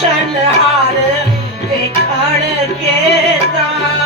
शनारिखण case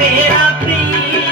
तेरा प्रिय be...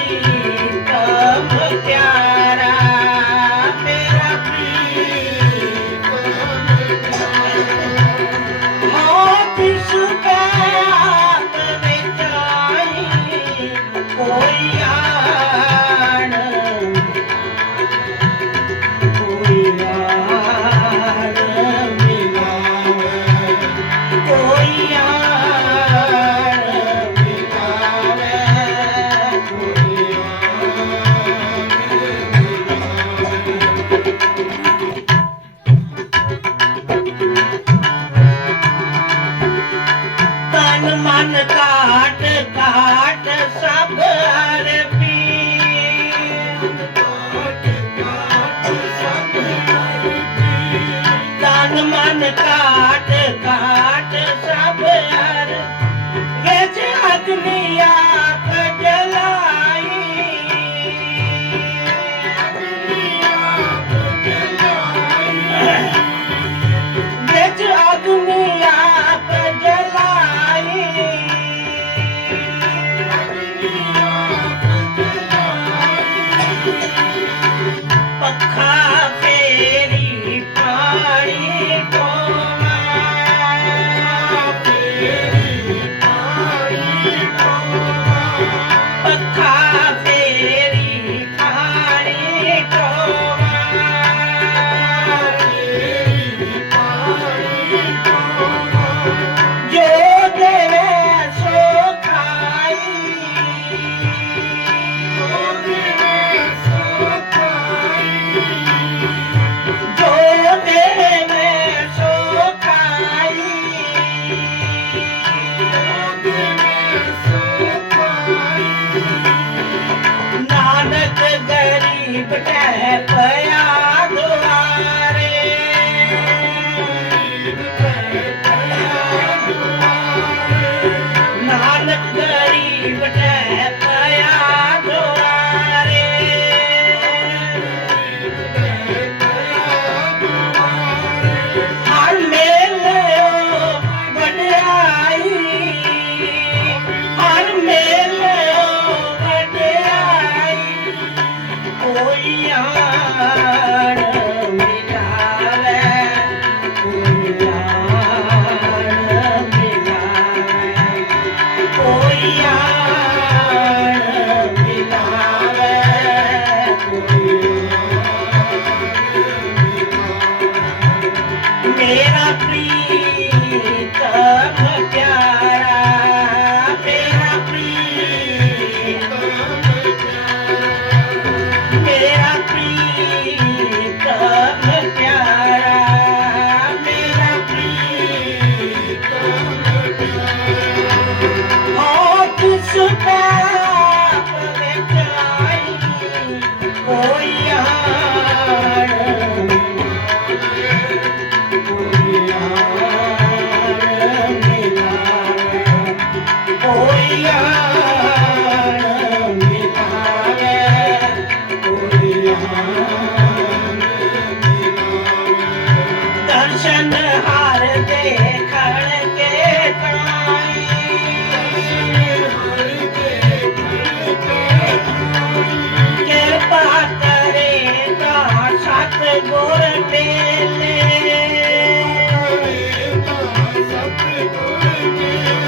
दुनिया Hey, hey, hey. तेरा प्रिय जा